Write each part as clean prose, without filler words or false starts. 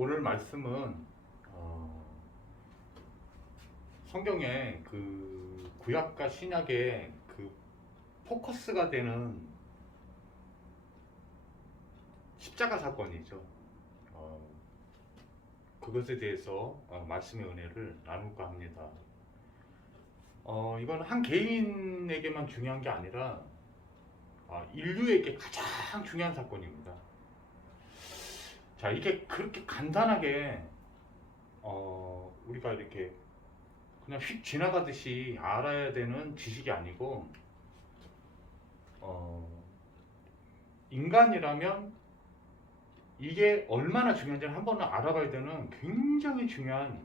오늘 말씀은 성경의 그 구약과 신약의 그 포커스가 되는 십자가 사건이죠. 그것에 대해서 말씀의 은혜를 나눌까 합니다. 이건 한 개인에게만 중요한 게 아니라 인류에게 가장 중요한 사건입니다. 자, 이게 그렇게 간단하게 우리가 이렇게 그냥 휙 지나가듯이 알아야 되는 지식이 아니고 인간이라면 이게 얼마나 중요한지를 한 번은 알아봐야 되는 굉장히 중요한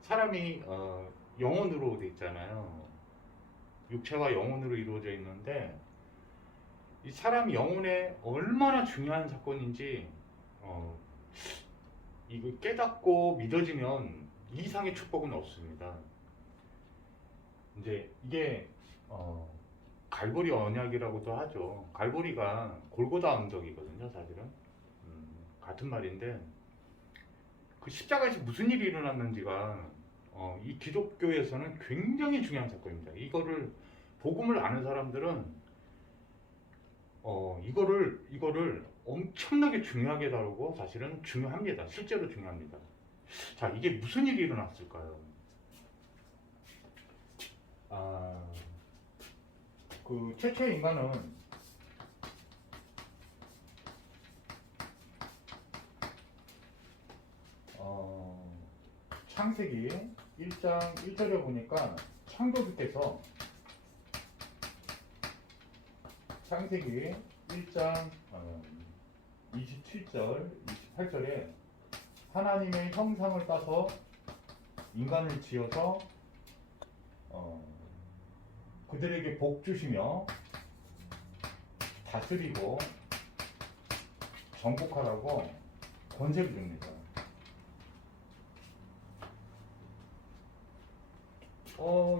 사람이 영혼으로 돼 있잖아요. 육체와 영혼으로 이루어져 있는데 이 사람 영혼에 얼마나 중요한 사건인지 이거 깨닫고 믿어지면 이 이상의 축복은 없습니다. 이제 이게 갈보리 언약이라고도 하죠. 갈보리가 골고다 언덕이거든요, 사실은. 같은 말인데 그 십자가에서 무슨 일이 일어났는지가 이 기독교에서는 굉장히 중요한 사건입니다. 이거를 복음을 아는 사람들은 이거를 엄청나게 중요하게 다루고 사실은 중요합니다. 실제로 중요합니다. 자, 이게 무슨 일이 일어났을까요? 그 최초의 인간은 창세기 1장 1절에 보니까 창조주께서 창세기 1장 27절, 28절에 하나님의 형상을 따서 인간을 지어서 그들에게 복 주시며 다스리고 정복하라고 권세를 줍니다.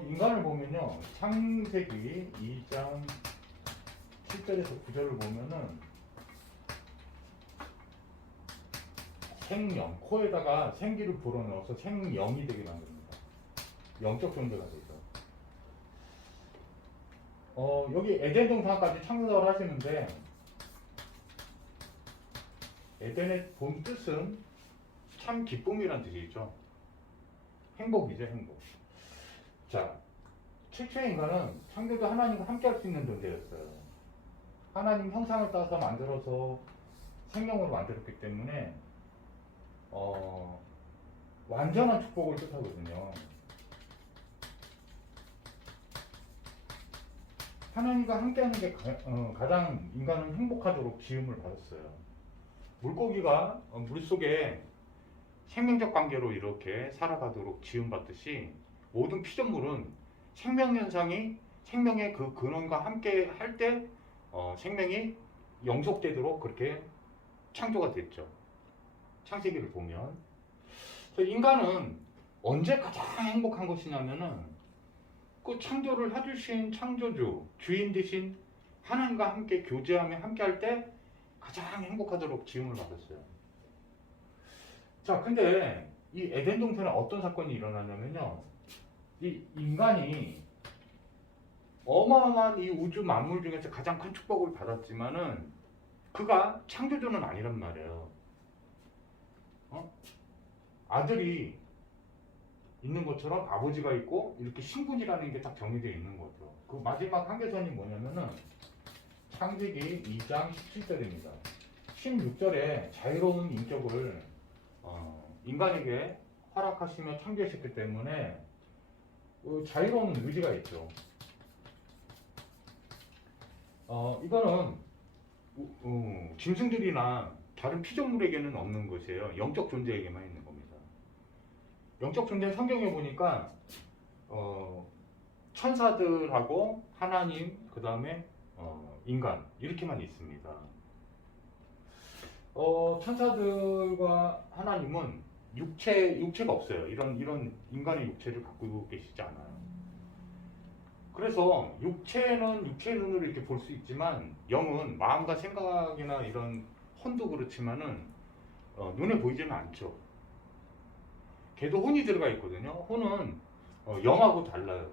인간을 보면요, 창세기 2장 7절에서 9절을 보면은 생명, 코에다가 생기를 불어넣어서 생명이 되게 만듭니다. 영적 존재가 되죠. 여기 에덴 동산까지 창조를 하시는데 에덴의 본 뜻은 참 기쁨이란 뜻이죠. 행복이죠, 행복. 자, 최초의 인간은 창조주 하나님과 함께 할 수 있는 존재였어요. 하나님 형상을 따서 만들어서 생명으로 만들었기 때문에 완전한 축복을 뜻하거든요. 하나님과 함께하는 게 가장 인간은 행복하도록 지음을 받았어요. 물고기가 물속에 생명적 관계로 이렇게 살아가도록 지음받듯이 모든 피조물은 생명현상이 생명의 그 근원과 함께 할 때 생명이 영속되도록 그렇게 창조가 됐죠. 창세기를 보면. 인간은 언제 가장 행복한 것이냐면은 그 창조를 해주신 창조주, 주인 되신 하나님과 함께 교제하며 함께 할 때 가장 행복하도록 지음을 받았어요. 자, 근데 이 에덴 동산에 어떤 사건이 일어나냐면요. 이 인간이 어마어마한 이 우주 만물 중에서 가장 큰 축복을 받았지만은 그가 창조주는 아니란 말이에요. 아들이 있는 것처럼 아버지가 있고 이렇게 신분이라는 게 딱 정해져 있는 거죠. 그 마지막 한계선이 뭐냐면은 창세기 2장 17절입니다. 16절에 자유로운 인격을 인간에게 허락하시며 창조하셨기 때문에 자유로운 의지가 있죠. 이거는 짐승들이나 다른 피조물에게는 없는 것이에요. 영적 존재에게만 있는 겁니다. 영적 존재 성경에 보니까 천사들하고 하나님, 그 다음에 인간 이렇게만 있습니다. 천사들과 하나님은 육체가 없어요. 이런 인간의 육체를 갖고 계시지 않아요. 그래서 육체는 육체의 눈으로 이렇게 볼 수 있지만 영은 마음과 생각이나 이런 혼도 그렇지만은 눈에 보이지는 않죠. 걔도 혼이 들어가 있거든요. 혼은 영하고 달라요.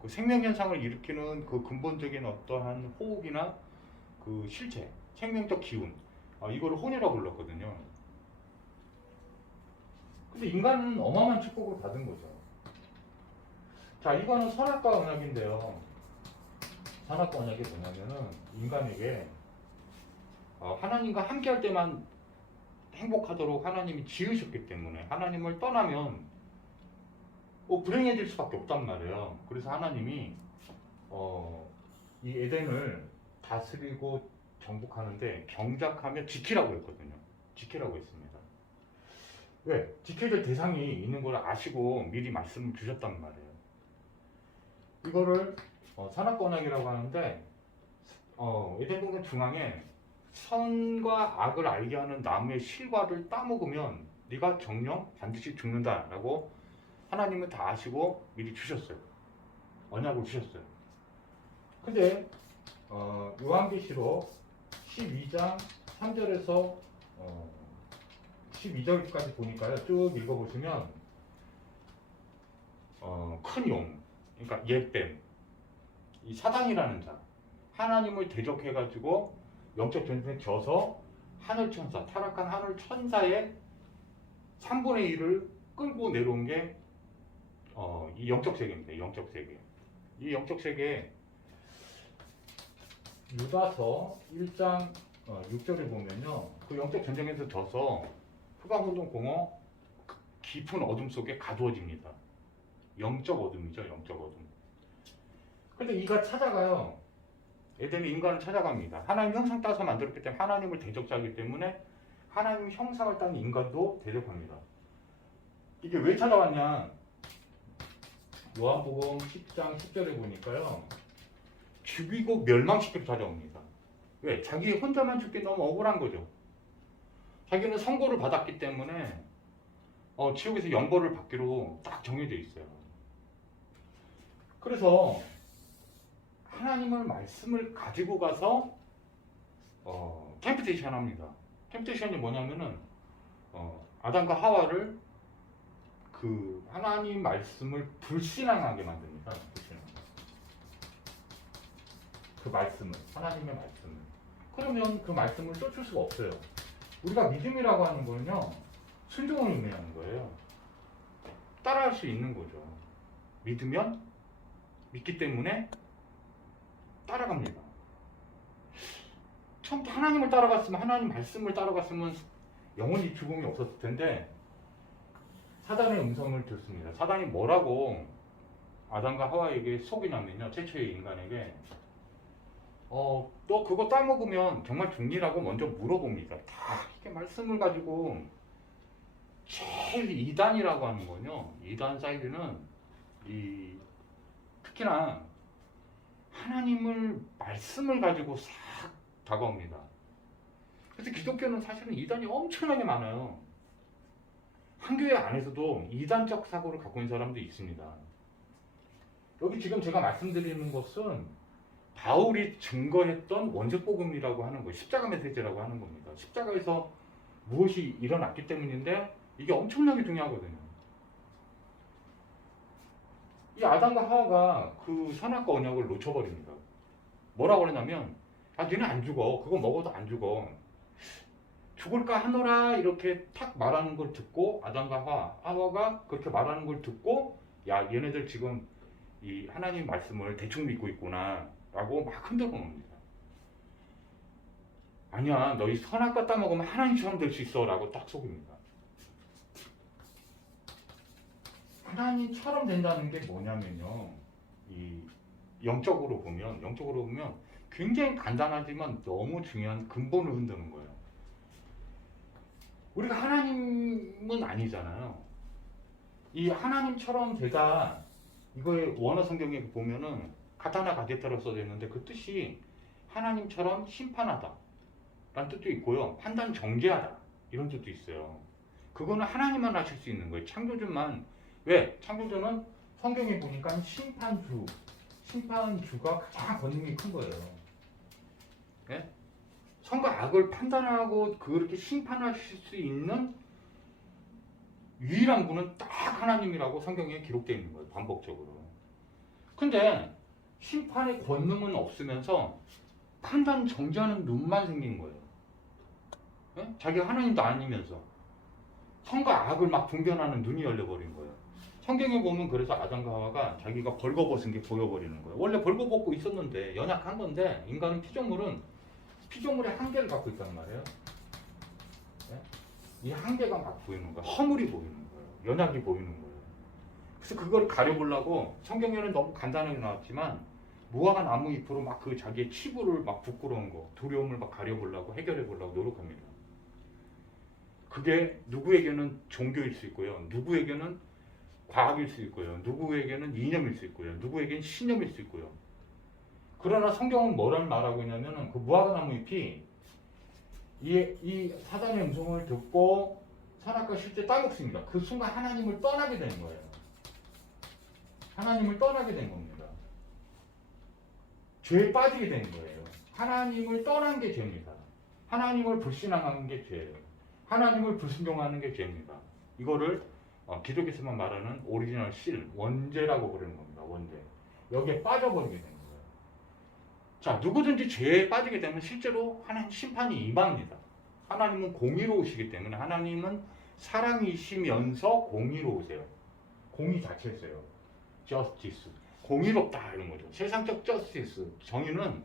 그 생명현상을 일으키는 그 근본적인 어떠한 호흡이나 그 실체, 생명적 기운, 이거를 혼이라고 불렀거든요. 근데 인간은 어마어마한 축복을 받은 거죠. 자, 이거는 선악과 언약인데요. 선악과 언약이 뭐냐면은 인간에게 하나님과 함께 할 때만 행복하도록 하나님이 지으셨기 때문에 하나님을 떠나면 불행해질 수밖에 없단 말이에요. 그래서 하나님이 이 에덴을 다스리고 정복하는데 경작하며 지키라고 했거든요. 지키라고 했습니다. 왜? 지켜야 될 대상이 있는 걸 아시고 미리 말씀을 주셨단 말이에요. 이거를 산악권학이라고 하는데 에덴 동산 중앙에 선과 악을 알게 하는 나무의 실과를 따먹으면 네가 정령 반드시 죽는다라고 하나님은 다 아시고 미리 주셨어요. 언약을 주셨어요. 근데 요한계시록 12장 3절에서 12절까지 보니까요. 쭉 읽어보시면 큰 용, 그러니까 옛뱀, 이 사단이라는 자, 하나님을 대적해가지고 영적 전쟁에 져서 하늘 천사, 타락한 하늘 천사의 3분의 1을 끌고 내려온 게 이 영적 세계입니다. 영적 세계. 이 영적 세계에 유다서 1장 6절에 보면요. 그 영적 전쟁에서 져서 흑암운동 공허 깊은 어둠 속에 가두어집니다. 영적 어둠이죠. 영적 어둠. 근데 이가 찾아가요. 에덴이 인간을 찾아갑니다. 하나님 형상 따서 만들었기 때문에 하나님을 대적자이기 때문에 하나님 형상을 딴 인간도 대적합니다. 이게 왜 찾아왔냐? 요한복음 10장 10절에 보니까요. 죽이고 멸망시키러 찾아옵니다. 왜? 자기 혼자만 죽기 너무 억울한 거죠. 자기는 선고를 받았기 때문에 지옥에서 영벌을 받기로 딱 정해져 있어요. 그래서 하나님의 말씀을 가지고 가서 템프테이션 합니다. 템프테이션이 뭐냐면은 아담과 하와를 그 하나님 말씀을 불신앙하게 만듭니다. 그 말씀을, 하나님의 말씀을. 그러면 그 말씀을 쫓을 수가 없어요. 우리가 믿음이라고 하는 거는요, 순종을 의미하는 거예요. 따라할 수 있는 거죠. 믿으면 믿기 때문에 따라갑니다. 처음부터 하나님을 따라갔으면, 하나님 말씀을 따라갔으면 영원히 죽음이 없었을 텐데 사단의 음성을 듣습니다. 사단이 뭐라고 아담과 하와에게 속이냐면요, 최초의 인간에게 너 그거 따먹으면 정말 죽니라고 먼저 물어봅니다. 다 이렇게 말씀을 가지고 제일 이단이라고 하는 거는요, 이단 사이드는 특히나 하나님을 말씀을 가지고 싹 다가옵니다. 그래서 기독교는 사실은 이단이 엄청나게 많아요. 한 교회 안에서도 이단적 사고를 갖고 있는 사람도 있습니다. 여기 지금 제가 말씀드리는 것은 바울이 증거했던 원죄복음이라고 하는 거예요. 십자가 메시지라고 하는 겁니다. 십자가에서 무엇이 일어났기 때문인데 이게 엄청나게 중요하거든요. 이 아담과 하와가 그 선악과 언약을 놓쳐버립니다. 뭐라고 그러냐면 니네 안 죽어. 그거 먹어도 안 죽어. 죽을까 하노라 이렇게 탁 말하는 걸 듣고 아담과 하와가 그렇게 말하는 걸 듣고 야 얘네들 지금 이 하나님 말씀을 대충 믿고 있구나 라고 막 흔들어 놓습니다. 아니야 너희 선악과 따먹으면 하나님처럼 될 수 있어 라고 딱 속입니다. 하나님처럼 된다는 게 뭐냐면요, 이 영적으로 보면 굉장히 간단하지만 너무 중요한 근본을 흔드는 거예요. 우리가 하나님은 아니잖아요. 이 하나님처럼 되다, 이거의 원어 성경에 보면은 가타나 가게타로 써져 있는데 그 뜻이 하나님처럼 심판하다 라는 뜻도 있고요, 판단 정죄하다 이런 뜻도 있어요. 그거는 하나님만 하실 수 있는 거예요. 창조주만. 왜? 창조주는 성경에 보니까 심판주가 가장 권능이 큰 거예요. 네? 선과 악을 판단하고 그렇게 심판하실 수 있는 유일한 분은 딱 하나님이라고 성경에 기록되어 있는 거예요. 반복적으로. 근데 심판의 권능은 없으면서 판단 정죄하는 눈만 생긴 거예요. 예? 자기가 하나님도 아니면서 선과 악을 막 분별하는 눈이 열려버린 거예요. 성경에 보면 그래서 아담과 하와가 자기가 벌거벗은 게 보여버리는 거예요. 원래 벌거벗고 있었는데 연약한 건데 인간은 피조물의 한계를 갖고 있단 말이에요. 예? 이 한계가 막 보이는 거예요. 허물이 보이는 거예요. 연약이 보이는 거예요. 그래서 그걸 가려보려고 성경에는 너무 간단하게 나왔지만 무화과 나무 잎으로 막 그 자기의 치부를 막 부끄러운 거, 두려움을 막 가려보려고 해결해보려고 노력합니다. 그게 누구에게는 종교일 수 있고요. 누구에게는 과학일 수 있고요. 누구에게는 이념일 수 있고요. 누구에게는 신념일 수 있고요. 그러나 성경은 뭐라는 말하고 있냐면은 그 무화과 나무 잎이 이 사단의 음성을 듣고 선악과 실제 따먹습니다. 그 순간 하나님을 떠나게 되는 거예요. 하나님을 떠나게 된 겁니다. 죄에 빠지게 된 거예요. 하나님을 떠난 게 죄입니다. 하나님을 불신앙하는 게 죄예요. 하나님을 불순종하는 게 죄입니다. 이거를 기독에서만 말하는 오리지널 실, 원죄라고 부르는 겁니다. 원죄. 여기에 빠져버리게 된 거예요. 자, 누구든지 죄에 빠지게 되면 실제로 하나님 심판이 임합니다. 하나님은 공의로우시기 때문에 하나님은 사랑이시면서 공의로우세요. 공의 자체세요. justice. 공의롭다 이런 거죠. 세상적 justice. 정의는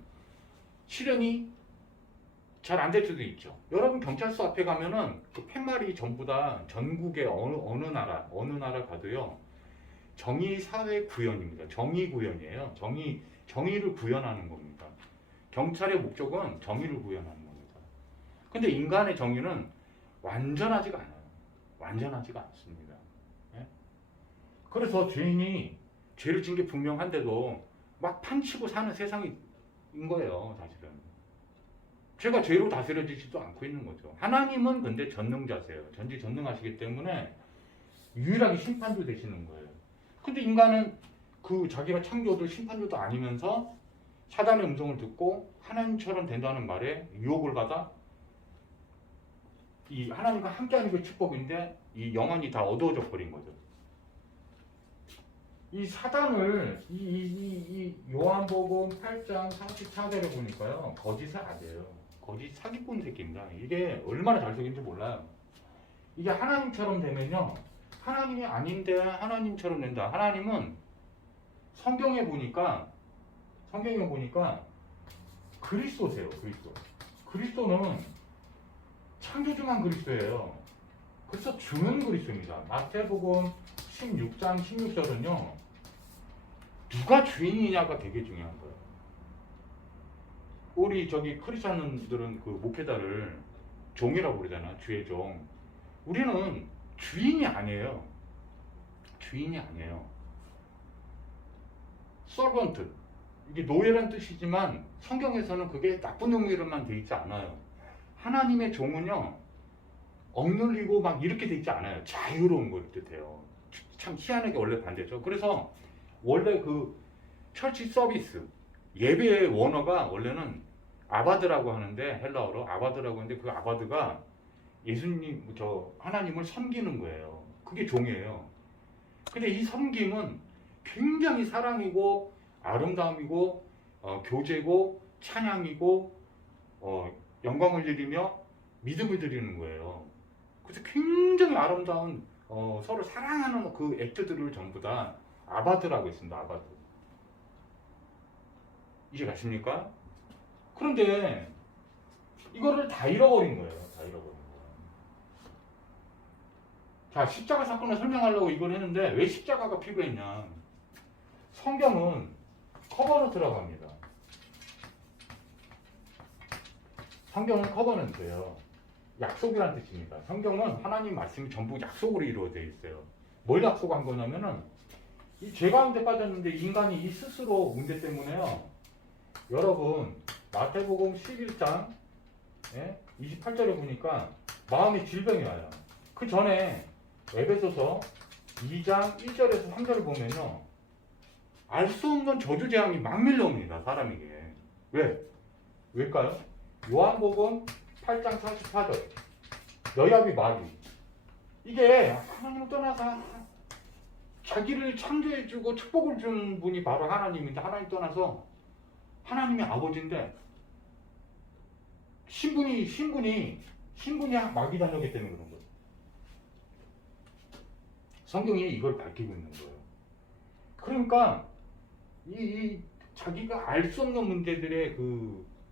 실현이 잘 안 될 수도 있죠. 여러분 경찰서 앞에 가면은 그 팻말이 전부 다 전국의 어느 나라 가도요. 정의사회 구현입니다. 정의 구현이에요. 정의를 구현하는 겁니다. 경찰의 목적은 정의를 구현하는 겁니다. 근데 인간의 정의는 완전하지가 않아요. 완전하지가 않습니다. 예? 그래서 죄인이 죄를 진 게 분명한데도 막 판치고 사는 세상인 거예요. 사실은. 죄가 죄로 다스려지지도 않고 있는 거죠. 하나님은 근데 전능자세요. 전지전능하시기 때문에 유일하게 심판도 되시는 거예요. 근데 인간은 그 자기가 창조도 심판조도 아니면서 사단의 음성을 듣고 하나님처럼 된다는 말에 유혹을 받아 이 하나님과 함께하는 게 축복인데 이 영혼이 다 어두워져 버린 거죠. 이 사단을 이 요한복음 8장 34절에 보니까요. 거짓의 아재예요. 거짓 사기꾼 새끼입니다. 이게 얼마나 잘 속인지 몰라요. 이게 하나님처럼 되면요. 하나님이 아닌데 하나님처럼 된다. 하나님은 성경에 보니까 그리스도세요. 그리스도는 창조주만 그리스도예요. 그래서 주는 그리스도입니다. 마태복음 16장 16절은요. 누가 주인이냐가 되게 중요한 거예요. 우리 크리스찬들은 그 목회자를 종이라고 부르잖아. 주의 종. 우리는 주인이 아니에요. 서번트. 이게 노예란 뜻이지만 성경에서는 그게 나쁜 의미로만 돼 있지 않아요. 하나님의 종은요. 억눌리고 막 이렇게 돼 있지 않아요. 자유로운 걸 뜻해요. 참 희한하게 원래 반대죠. 그래서 원래 그 철치 서비스 예배의 원어가 원래는 아바드라고 하는데 헬라어로 아바드라고 하는데 그 아바드가 예수님 하나님을 섬기는 거예요. 그게 종이에요. 근데 이 섬김은 굉장히 사랑이고 아름다움이고 교제고 찬양이고 영광을 드리며 믿음을 드리는 거예요. 그래서 굉장히 아름다운 서로 사랑하는 그 액트들을 전부 다 아바드라고 했습니다. 아바드. 이해 가십니까? 그런데 이거를 다 잃어버린 거예요. 자, 십자가 사건을 설명하려고 이걸 했는데 왜 십자가가 필요했냐? 성경은 커버넌트라고 합니다. 성경은 커버넌트예요. 약속이라는 뜻입니다. 성경은 하나님 말씀이 전부 약속으로 이루어져 있어요. 뭘 약속한 거냐면은 이 죄 가운데 빠졌는데 인간이 이 스스로 문제 때문에요. 여러분 마태복음 11장 28절에 보니까 마음의 질병이 와요. 그 전에 에베소서 2장 1절에서 3절을 보면요. 알 수 없는 저주 재앙이 막 밀려옵니다. 사람에게. 왜일까요? 요한복음 8장 44절 여야비 마귀. 이게 하나님을 떠나서 자기를 창조해주고 축복을 준 분이 바로 하나님인데 하나님 떠나서 하나님이 아버지인데 신분이 마귀 자녀이기 때문에 그런 거예요. 성경이 이걸 밝히고 있는 거예요. 그러니까 이 자기가 알 수 없는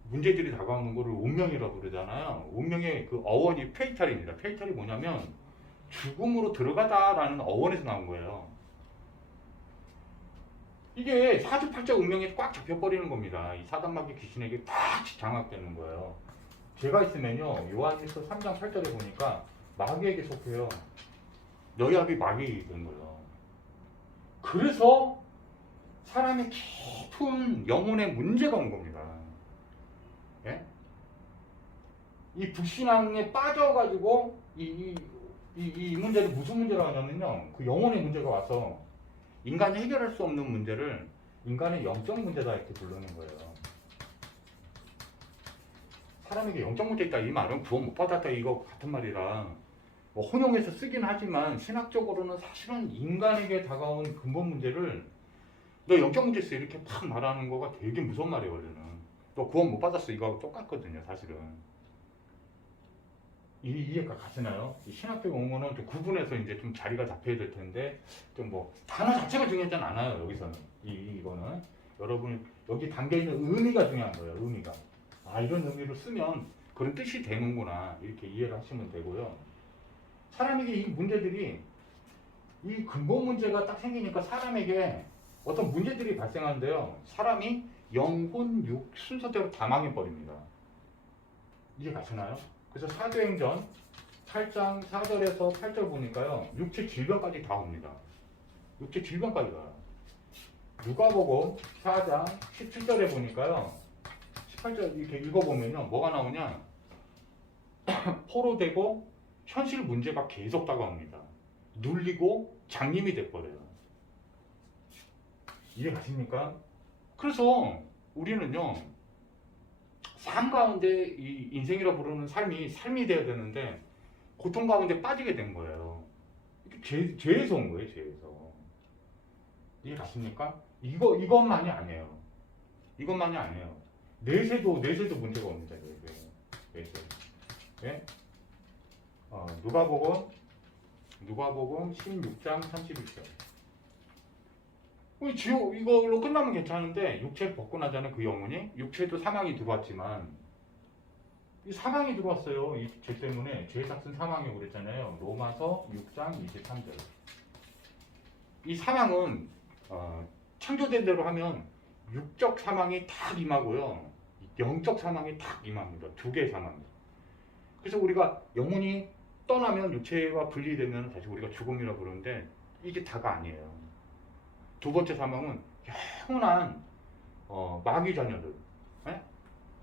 문제들이 다가오는 거를 운명이라고 그러잖아요. 운명의 그 어원이 페이탈입니다. 페이탈이 뭐냐면 죽음으로 들어가다라는 어원에서 나온 거예요. 이게 사주팔자 운명에 꽉 잡혀버리는 겁니다. 이 사단마귀 귀신에게 딱 장악되는 거예요. 죄가 있으면요, 요한일서 3장 8절에 보니까 마귀에게 속해요. 여야비 마귀가 된 거예요. 그래서 사람의 깊은 영혼의 문제가 온 겁니다. 예? 이 불신앙에 빠져가지고 이 문제를 무슨 문제라고 하냐면요, 그 영혼의 문제가 와서 인간이 해결할 수 없는 문제를 인간의 영적 문제다 이렇게 부르는 거예요. 사람에게 영적 문제 있다 이 말은 구원 못 받았다 이거 같은 말이라 뭐 혼용해서 쓰긴 하지만 신학적으로는 사실은 인간에게 다가온 근본 문제를 너 영적 문제 있어 이렇게 팍 말하는 거가 되게 무서운 말이에요. 원래는 너 구원 못 받았어 이거 똑같거든요. 사실은 이해가 가시나요? 이 신학적 용어는 좀 구분해서 이제 좀 자리가 잡혀야 될 텐데 좀 뭐 단어 자체가 중요하지 않아요. 여기서는 이거는 여러분 여기 담겨 있는 의미가 중요한 거예요. 의미가 이런 의미로 쓰면 그런 뜻이 되는구나 이렇게 이해를 하시면 되고요. 사람에게 이 문제들이 이 근본 문제가 딱 생기니까 사람에게 어떤 문제들이 발생하는데요. 사람이 영혼, 육 순서대로 다 망해버립니다. 이해 가시나요? 그래서 사도행전 8장 4절에서 8절 보니까요. 육체 질병까지 다 옵니다. 육체 질병까지 가요. 누가복음 4장 17절에 보니까요. 18절 이렇게 읽어보면요. 뭐가 나오냐. 포로되고 현실 문제가 계속 다가옵니다. 눌리고 장님이 돼버려요. 이해 가십니까? 그래서 우리는요. 삶 가운데 이 인생이라 부르는 삶이 돼야 되는데 고통 가운데 빠지게 된 거예요. 이게 죄에서 온 거예요. 죄에서. 이해 가십니까? 이것만이 아니에요. 이것만이 아니에요. 내세도 문제가 옵니다. 내세. 네? 누가복음 16장 31절. 이걸로 끝나면 괜찮은데 육체를 벗고 나자는 그 영혼이 육체도 사망이 들어왔지만 이 사망이 들어왔어요. 이 죄 때문에 죄의 삭은 사망이라고 그랬잖아요. 로마서 6장 23절. 이 사망은 창조된 대로 하면 육적 사망이 딱 임하고요. 영적 사망이 딱 임합니다. 두 개의 사망입니다. 그래서 우리가 영혼이 떠나면 육체와 분리되면 다시 우리가 죽음이라고 부르는데 이게 다가 아니에요. 두 번째 사망은 영원한 마귀 자녀들, 네?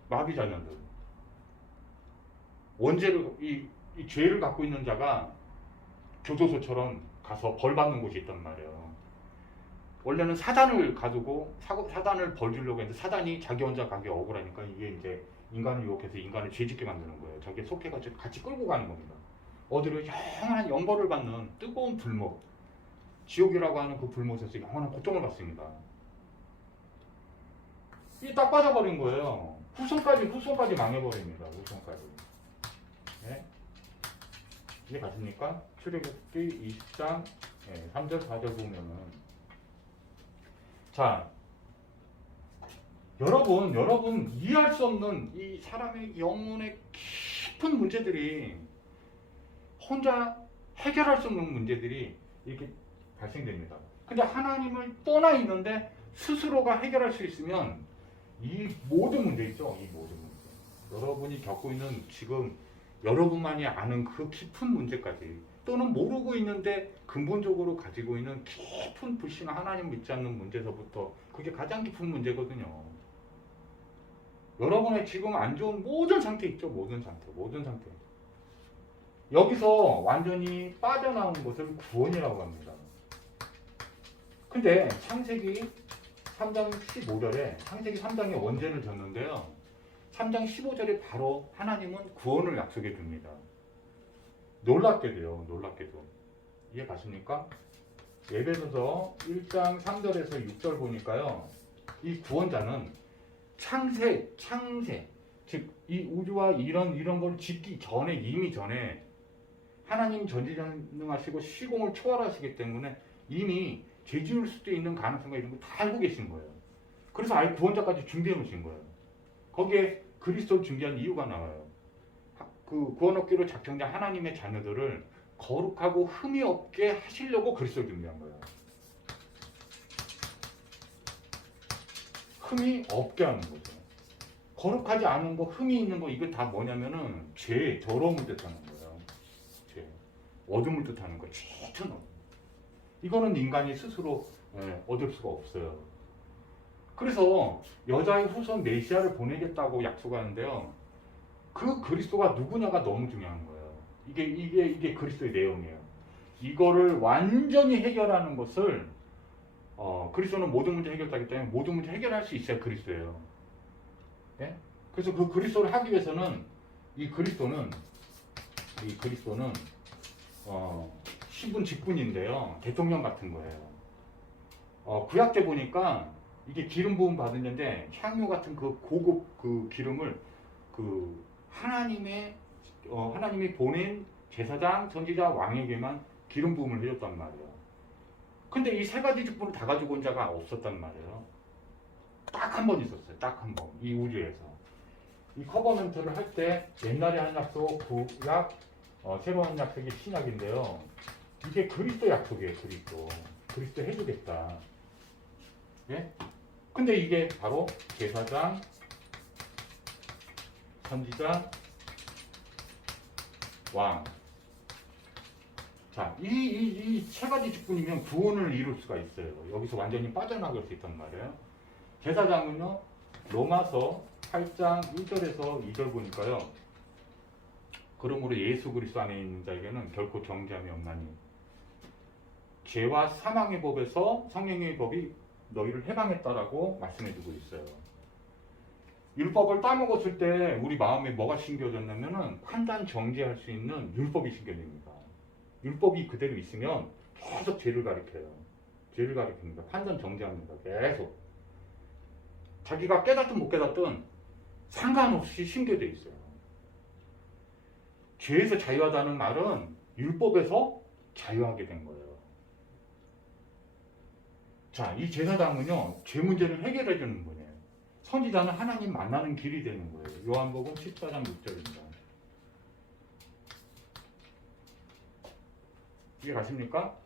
마귀 자녀들. 원죄를 이 죄를 갖고 있는 자가 교도소처럼 가서 벌 받는 곳이 있단 말이에요. 원래는 사단을 가두고 사단을 벌 주려고 했는데 사단이 자기 혼자 가기 억울하니까 이게 이제 인간을 유혹해서 인간을 죄짓게 만드는 거예요. 저게 속해가지고 같이 끌고 가는 겁니다. 어디로 영원한 영벌을 받는 뜨거운 불못, 지옥이라고 하는 그 불못에서 영원한 고통을 받습니다. 이게 딱 빠져버린 거예요. 후손까지 망해버립니다. 후손까지. 네? 이해 가십니까? 출애굽기 20장 3절 4절 보면은 자, 여러분 이해할 수 없는 이 사람의 영혼의 깊은 문제들이 혼자 해결할 수 없는 문제들이 이렇게 발생됩니다. 근데 하나님을 떠나 있는데 스스로가 해결할 수 있으면 이 모든 문제 있죠. 이 모든 문제. 여러분이 겪고 있는 지금 여러분만이 아는 그 깊은 문제까지 또는 모르고 있는데 근본적으로 가지고 있는 깊은 불신한 하나님 믿지 않는 문제서부터 그게 가장 깊은 문제거든요. 여러분의 지금 안 좋은 모든 상태 있죠. 모든 상태. 여기서 완전히 빠져나온 것을 구원이라고 합니다. 근데 창세기 3장 15절에 창세기 3장에 원죄를 졌는데요. 3장 15절에 바로 하나님은 구원을 약속해 줍니다. 놀랍게도요. 놀랍게도. 이해 가십니까? 에베소서 1장 3절에서 6절 보니까요. 이 구원자는 창세, 즉 이 우주와 이런 걸 짓기 전에 이미 전에 하나님 전지전능하시고 시공을 초월하시기 때문에 이미 죄 지을 수도 있는 가능성과 이런 거 다 알고 계신 거예요. 그래서 아예 구원자까지 준비해 놓으신 거예요. 거기에 그리스도를 준비한 이유가 나와요. 그 구원 얻기로 작정된 하나님의 자녀들을 거룩하고 흠이 없게 하시려고 그리스도를 준비한 거예요. 흠이 없게 하는 거죠. 거룩하지 않은 거, 흠이 있는 거, 이거 다 뭐냐면은 죄, 더러움을 뜻하는 거예요. 죄, 어둠을 뜻하는 거예요. 죄처럼. 이거는 인간이 스스로 얻을 수가 없어요. 그래서 여자의 후손 메시아를 보내겠다고 약속하는데요. 그 그리스도가 누구냐가 너무 중요한 거예요. 이게 그리스도의 내용이에요. 이거를 완전히 해결하는 것을 그리스도는 모든 문제 해결자이기 때문에 모든 문제 해결할 수 있어야 그리스도예요. 예? 그래서 그 그리스도를 하기 위해서는 이 그리스도는 신분 직분인데요. 대통령 같은 거예요. 구약 때 보니까 이게 기름 부음 받았는데 향유 같은 그 고급 그 기름을 그 하나님이 보낸 제사장, 선지자, 왕에게만 기름 부음을 해줬단 말이에요. 근데 이 세 가지 직분을 다 가지고 온 자가 없었단 말이에요. 딱 한 번 있었어요. 딱 한 번. 이 우주에서. 이 커버넌트를 할 때 옛날에 한 약속, 구약, 새로운 약속이 신약인데요. 이게 그리스도 약속이에요. 그리스도 해주겠다. 예? 근데 이게 바로 제사장, 선지자, 왕. 자, 이 세 가지 직분이면 구원을 이룰 수가 있어요. 여기서 완전히 빠져나갈 수 있단 말이에요. 제사장은요, 로마서 8장 1절에서 2절 보니까요. 그러므로 예수 그리스도 안에 있는 자에게는 결코 정죄함이 없나니 죄와 사망의 법에서 성령의 법이 너희를 해방했다라고 말씀해주고 있어요. 율법을 따먹었을 때 우리 마음에 뭐가 심겨졌냐면은 판단 정죄할 수 있는 율법이 심겨집니다. 율법이 그대로 있으면 계속 죄를 가리켜요. 죄를 가리킵니다. 판단 정죄합니다. 계속. 자기가 깨닫든 못 깨닫든 상관없이 심겨져 있어요. 죄에서 자유하다는 말은 율법에서 자유하게 된 거예요. 자, 이 제사장은요, 죄 문제를 해결해 주는 분이에요. 선지자는 하나님 만나는 길이 되는 거예요. 요한복음 14장 6절입니다. 이해 가십니까?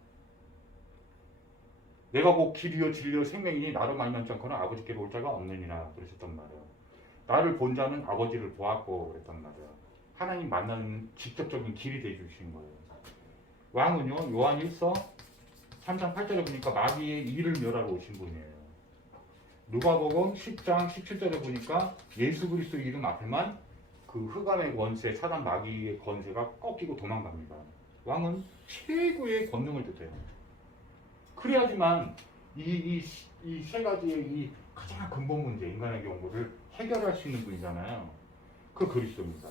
내가 곧 길이요 진리요 생명이니 나로 말미암지 않고는 아버지께로 올 자가 없느니라 그러셨단 말이에요. 나를 본 자는 아버지를 보았고 그랬단 말이에요. 하나님 만나는 직접적인 길이 되어주신 거예요. 왕은요, 요한 1서 3장 8절에 보니까 마귀의 일을 멸하러 오신 분이에요. 누가복음 10장 17절에 보니까 예수 그리스도 이름 앞에만 그 흑암의 권세, 사단 마귀의 권세가 꺾이고 도망갑니다. 왕은 최고의 권능을 뜻해요. 그래야지만 이 세 가지의 이 가장 근본 문제, 인간의 경우를 해결할 수 있는 분이잖아요. 그 그리스도입니다.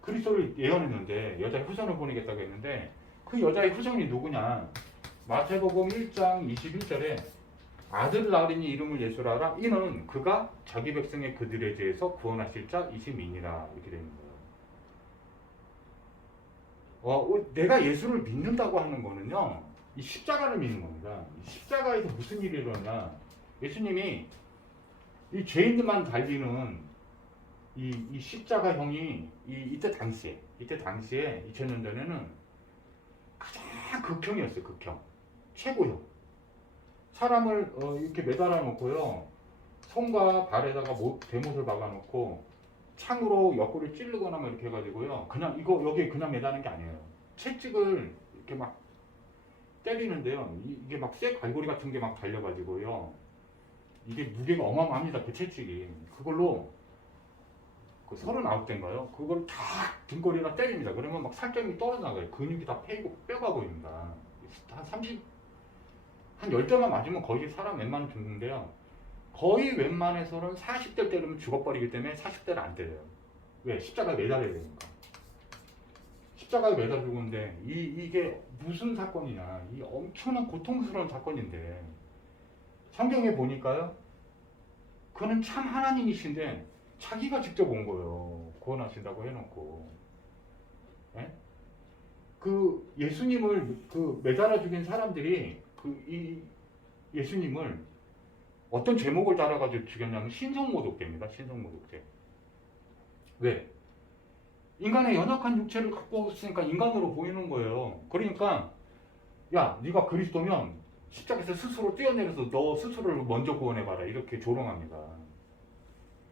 그리스도를 예언했는데 여자의 후손을 보내겠다고 했는데 그 여자의 후손이 누구냐? 마태복음 1장 21절에 아들 낳으리니 이름을 예수라 하라. 이는 그가 자기 백성의 그들에 대해서 구원하실 자 이심이니라 이렇게 되는 거예요. 내가 예수를 믿는다고 하는 거는요, 이 십자가를 믿는 겁니다. 이 십자가에서 무슨 일이 일어나냐? 예수님이 이 죄인들만 달리는 이 십자가형이 이때 당시에 2000년 전에는 가장 극형이었어요. 극형, 최고형. 사람을 이렇게 매달아 놓고요, 손과 발에다가 대못을 박아 놓고 창으로 옆구리를 찌르거나 뭐 이렇게 해가지고요, 그냥 이거 여기 그냥 매다는 게 아니에요. 채찍을 이렇게 막 때리는데요, 이게 막 쇠 갈고리 같은 게 막 달려가지고요, 이게 무게가 어마어마합니다. 그 채찍이. 그걸로 그 39대인가요? 그걸 다 등골이나 때립니다. 그러면 막 살점이 떨어져나가요. 근육이 다 패이고 뼈가 보입니다. 한 10대만 맞으면 거의 사람 웬만하면 죽는데요. 거의 웬만해서는 40대 때리면 죽어버리기 때문에 40대를 안 때려요. 왜? 십자가에 매달려야 되니까. 십자가에 매달 죽는데 이게 무슨 사건이냐? 이 엄청난 고통스러운 사건인데 성경에 보니까요. 그는 참 하나님이신데 자기가 직접 온 거예요. 구원하신다고 해놓고. 예? 그 예수님을 그 매달아 죽인 사람들이 이 예수님을 어떤 제목을 달아가지고 죽였냐면 신성모독죄입니다. 신성모독죄. 왜? 인간의 연약한 육체를 갖고 있으니까 인간으로 보이는 거예요. 그러니까 야 네가 그리스도면 십자가에서 스스로 뛰어내려서 너 스스로를 먼저 구원해봐라 이렇게 조롱합니다.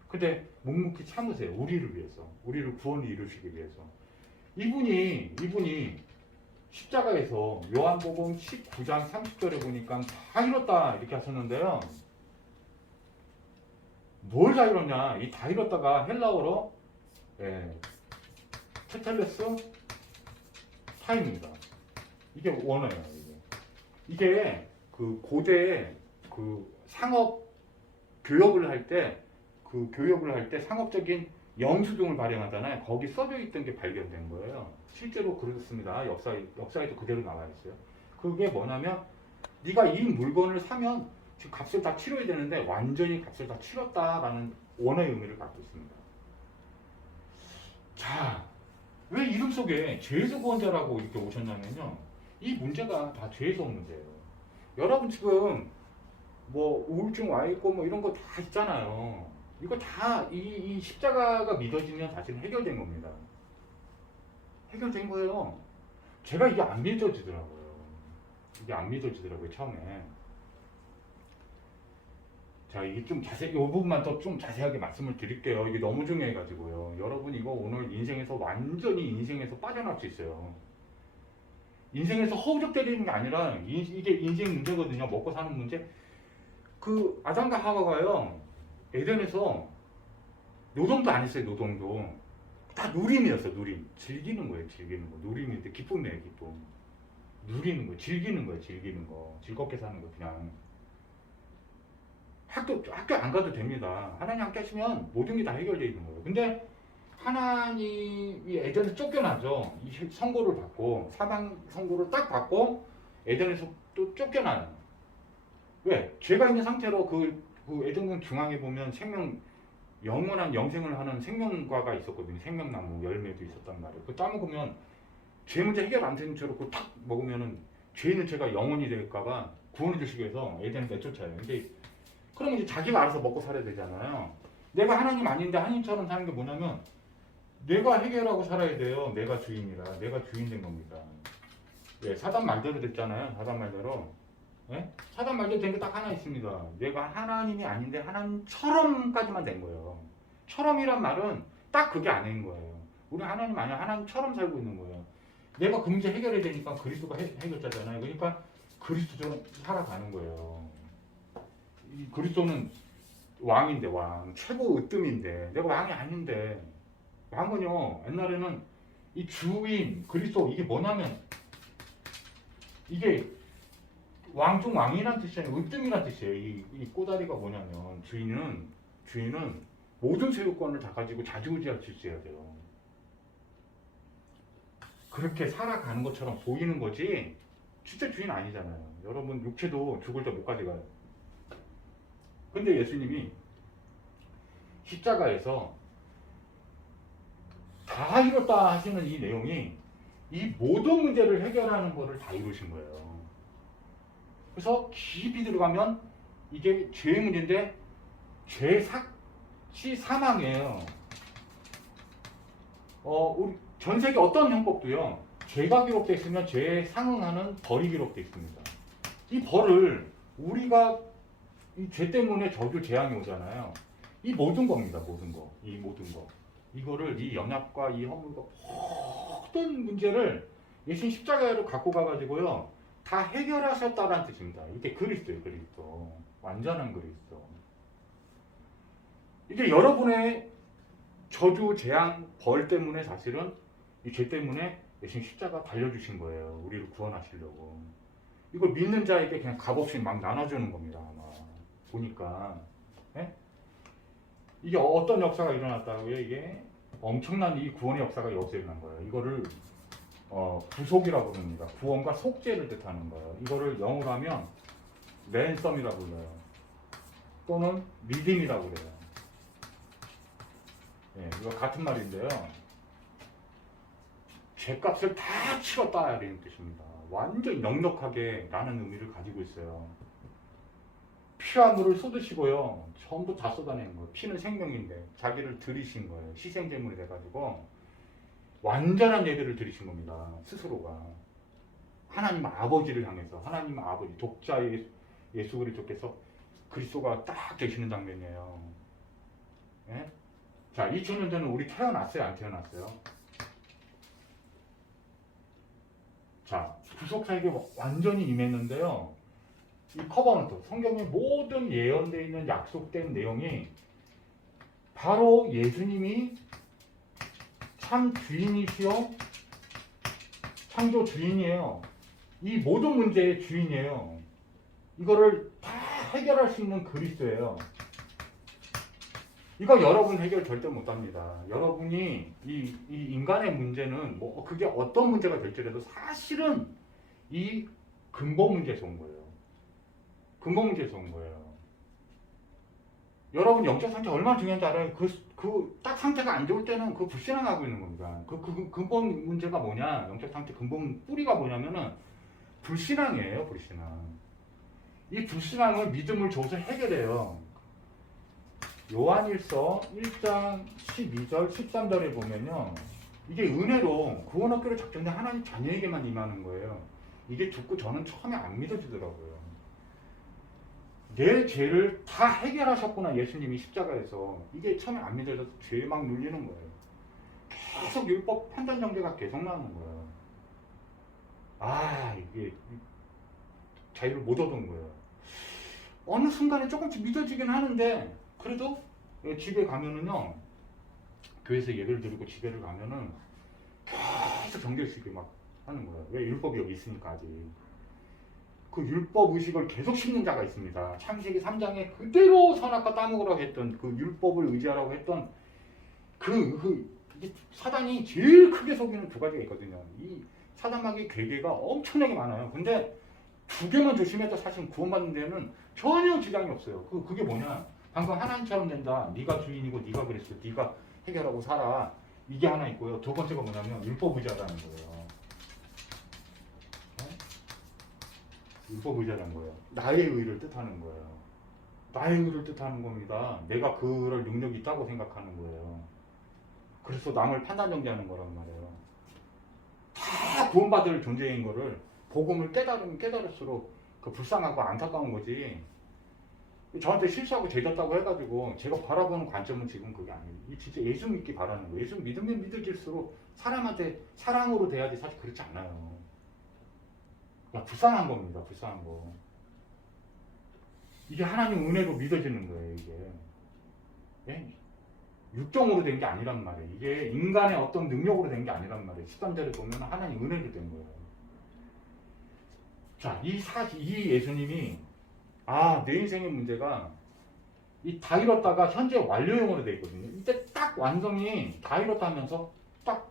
근데 묵묵히 참으세요. 우리를 위해서. 우리를 구원을 이루시기 위해서. 이분이 십자가에서 요한복음 19장 30절에 보니까 다 이뤘다 이렇게 하셨는데요. 뭘 다 이뤘냐? 이 다 이뤘다가 헬라어로 테텔레스 타입니다. 이게 원어예요. 이게 그 고대 그 상업 교역을 할 때 상업적인 영수증을 발행하잖아요. 거기 써져 있던 게 발견된 거예요. 실제로 그렇습니다. 역사에도 그대로 나와 있어요. 그게 뭐냐면 네가 이 물건을 사면 지금 값을 다 치러야 되는데 완전히 값을 다 치렀다라는 원어의 의미를 갖고 있습니다. 자, 왜 이름 속에 죄에서 구원자라고 이렇게 오셨냐면요. 이 문제가 다 죄에서 온 문제예요. 여러분 지금 뭐 우울증 와 있고 뭐 이런 거 다 있잖아요. 이거 다 이 십자가가 믿어지면 사실은 해결된 겁니다. 해결된 거예요. 제가 이게 안 믿어지더라고요. 처음에. 자, 이게 좀 이 부분만 더 좀 자세하게 말씀을 드릴게요. 이게 너무 중요해가지고요. 여러분 이거 오늘 인생에서 완전히 인생에서 빠져나올 수 있어요. 인생에서 허우적 때리는 게 아니라 이게 인생 문제거든요. 먹고 사는 문제. 그 아담과 하와가요. 에덴에서 노동도 안 했어요. 노동도. 다 누림이었어요. 누림. 즐기는 거예요. 즐기는 거. 누림인데 기쁨이에요. 기쁨. 누리는 거. 즐기는 거예요. 즐기는 거. 즐겁게 사는 거. 그냥. 학교 안 가도 됩니다. 하나님 함께 하시면 모든 게 다 해결되어 있는 거예요. 근데 하나님이 에덴에서 쫓겨나죠. 이 선고를 받고 사망 선고를 딱 받고 에덴에서 또 쫓겨나요. 왜? 죄가 있는 상태로 그 에덴동 중앙에 보면 영원한 영생을 하는 생명과가 있었거든요. 생명나무 열매도 있었단 말이에요. 그 따먹으면 죄 문제 해결 안 되는 채로 그거 탁 먹으면은 죄 있는 죄가 영원히 될까봐 구원해 주시기 위해서 에덴을 내쫓아요. 근데 그러면 이제 자기가 알아서 먹고 살아야 되잖아요. 내가 하나님 아닌데 하나님처럼 사는 게 뭐냐면 내가 해결하고 살아야 돼요. 내가 주인이라. 내가 주인 된 겁니다. 예, 사단 말대로 됐잖아요. 사단 말대로. 예? 사단 말대로 된 게 딱 하나 있습니다. 내가 하나님이 아닌데 하나님처럼까지만 된 거예요. 처럼이란 말은 딱 그게 아닌 거예요. 우리 하나님 아니야. 하나님처럼 살고 있는 거예요. 내가 그 문제 해결해야 되니까 그리스도가 해결자잖아요. 그러니까 그리스도처럼 살아가는 거예요. 이 그리스도는 왕인데 왕. 최고 으뜸인데 내가 왕이 아닌데 왕은요. 옛날에는 이 주인 그리스도 이게 뭐냐면 이게 왕중 왕이란 뜻이에요. 으뜸이란 뜻이에요. 이 꼬다리가 뭐냐면 주인은 모든 소유권을 다 가지고 좌지우지할 수 있어야 돼요. 그렇게 살아가는 것처럼 보이는 거지 진짜 주인 아니잖아요. 여러분 육체도 죽을 때 못 가져가요. 근데 예수님이 십자가에서 다 이뤘다 하시는 이 내용이 이 모든 문제를 해결하는 것을 다 이루신 거예요. 그래서 깊이 들어가면 이게 죄의 문제인데 죄삭시 사망이에요. 우리 전 세계 어떤 형법도요. 죄가 기록되어 있으면 죄에 상응하는 벌이 기록되어 있습니다. 이 벌을 우리가 이 죄 때문에 저주 재앙이 오잖아요. 이 모든 겁니다. 모든 거. 이거를 이 연약과 이 허물과 모든 문제를 예수님 십자가로 갖고 가가지고요. 다 해결하셨다는 뜻입니다. 이게 그리스도예요. 그리스도. 완전한 그리스도. 이게 여러분의 저주, 재앙, 벌 때문에 사실은 이 죄 때문에 예수님 십자가 달려주신 거예요. 우리를 구원하시려고. 이걸 믿는 자에게 그냥 값없이 막 나눠주는 겁니다. 아마. 보니까. 예? 이게 어떤 역사가 일어났다고요? 이게 엄청난 이 구원의 역사가 여기서 일어난 거예요. 이거를 구속이라고 부릅니다. 구원과 속죄를 뜻하는 거예요. 이거를 영어로 하면 랜섬이라고 불러요. 또는 리딤이라고 그래요. 예, 이거 같은 말인데요. 죄값을 다 치렀다 이런 뜻입니다. 완전 넉넉하게 라는 의미를 가지고 있어요. 피와 물을 쏟으시고요. 전부 다 쏟아낸 거예요. 피는 생명인데 자기를 들이신 거예요. 희생제물이 돼가지고 완전한 예배를 드리신 겁니다. 스스로가. 하나님 아버지를 향해서 하나님 아버지 독자 예수 그리스도께서 그리스도가 딱 되시는 장면이에요. 예? 자, 2000년 전에 우리 태어났어요? 안 태어났어요? 자, 구속사에게 완전히 임했는데요. 이 커버넌트, 성경의 모든 예언되어 있는 약속된 내용이 바로 예수님이 참 주인이시요 창조 주인이에요. 이 모든 문제의 주인이에요. 이거를 다 해결할 수 있는 그리스도예요. 이거 여러분 해결 절대 못합니다. 여러분이 이 인간의 문제는 뭐 그게 어떤 문제가 될지라도 사실은 이 근본 문제에서 온 거예요. 근본 문제에서 온 거예요. 여러분 영적 상태 얼마나 중요한지 알아요? 딱 상태가 안 좋을 때는 그 불신앙하고 있는 겁니다. 그 근본 문제가 뭐냐? 영적 상태 근본 뿌리가 뭐냐면은 불신앙이에요, 불신앙. 이 불신앙을 믿음을 줘서 해결해요. 요한일서 1장 12절, 13절에 보면요. 이게 은혜로 구원 얻기로 작정된 하나님 자녀에게만 임하는 거예요. 이게 듣고 저는 처음에 안 믿어지더라고요. 내 죄를 다 해결하셨구나, 예수님이 십자가에서. 이게 처음에 안 믿어져서 죄에 막 눌리는 거예요. 계속 율법 판단 정죄가 계속 나오는 거예요. 아, 이게 자유를 못 얻은 거예요. 어느 순간에 조금씩 믿어지긴 하는데 그래도 집에 가면은요, 교회에서 예배를 드리고 집에를 가면은 계속 정결식을 막 하는 거예요. 왜? 율법이 여기 있으니까 아직. 그 율법 의식을 계속 심는 자가 있습니다. 창세기 3장에 그대로 선악과 따먹으라고 했던 그 율법을 의지하라고 했던 사단이 제일 크게 속이는 두 가지가 있거든요. 이 사단마귀의 괴계가 엄청나게 많아요. 근데 두 개만 조심해도 사실 구원받는 데는 전혀 지장이 없어요. 그게 뭐냐? 방금 하나님처럼 된다. 네가 주인이고 네가 그랬어. 네가 해결하고 살아. 이게 하나 있고요. 두 번째가 뭐냐면 율법 의지하라는 거예요. 율법 의지하라는 거예요. 나의 의를 뜻하는 거예요. 나의 의를 뜻하는 겁니다. 내가 그럴 능력이 있다고 생각하는 거예요. 그래서 남을 판단 정지하는 거란 말이에요. 다 구원받을 존재인 거를 복음을 깨달으면 깨달을수록 그 불쌍하고 안타까운 거지. 저한테 실수하고 죄졌다고 해가지고 제가 바라보는 관점은 지금 그게 아니에요. 진짜 예수 믿기 바라는 거예요. 예수 믿으면 믿어질수록 사람한테 사랑으로 돼야지. 사실 그렇지 않아요. 그냥 불쌍한 겁니다. 불쌍한 거. 이게 하나님 은혜로 믿어지는 거예요. 이게. 예? 육정으로 된 게 아니란 말이에요. 이게 인간의 어떤 능력으로 된 게 아니란 말이에요. 13절에 보면 하나님 은혜로 된 거예요. 자, 이 예수님이 내 인생의 문제가 다 이뤘다가 현재 완료형으로 되어 있거든요. 이때 딱 완성이 다 이뤘다 하면서 딱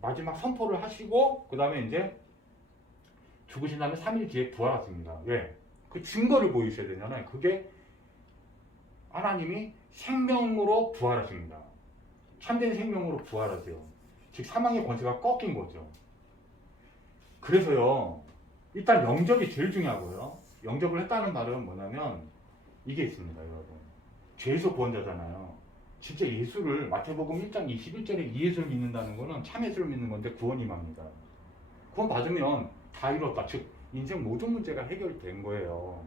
마지막 선포를 하시고 그 다음에 이제 죽으신 다음에 3일 뒤에 부활하십니다. 왜? 그 증거를 보이셔야 되잖아요. 그게 하나님이 생명으로 부활하십니다. 참된 생명으로 부활하세요. 즉 사망의 권세가 꺾인 거죠. 그래서요, 일단 영접이 제일 중요하고요. 영접을 했다는 말은 뭐냐면 이게 있습니다, 여러분. 죄에서 구원자잖아요. 진짜 예수를 마태복음 1장 21절에 이 예수를 믿는다는 거는 참 예수를 믿는 건데 구원임합니다. 구원 받으면 다 이뤘다. 즉 인생 모든 문제가 해결된 거예요.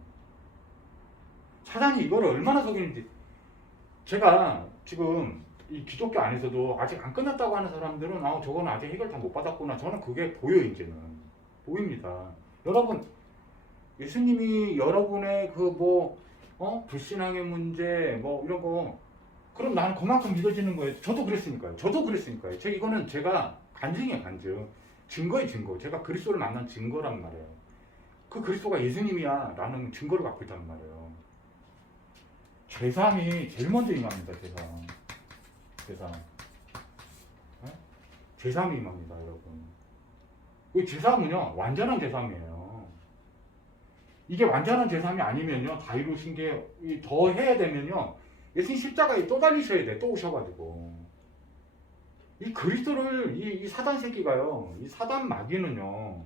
사단이 이거를 얼마나 속이는지. 제가 지금 이 기독교 안에서도 아직 안 끝났다고 하는 사람들은 저거는 아직 해결 다 못 받았구나. 저는 그게 보여요. 이제는 보입니다. 여러분, 예수님이 여러분의 불신앙의 문제 이런 거, 그럼 나는 그만큼 믿어지는 거예요. 저도 그랬으니까요. 이거는 제가 간증이에요. 간증. 증거의 증거. 제가 그리스도를 만난 증거란 말이에요. 그 그리스도가 예수님이야 라는 증거를 갖고 있단 말이에요. 제3이 제일 먼저 임합니다. 제3. 네? 제3이 임합니다, 여러분. 이 제3은요, 완전한 제3이에요. 이게 완전한 제3이 아니면요, 다 이루신 게 더 해야 되면요, 예수님 십자가에 또 달리셔야 돼, 또 오셔가지고. 이 그리스도를, 이 사단 새끼가요, 이 사단 마귀는요,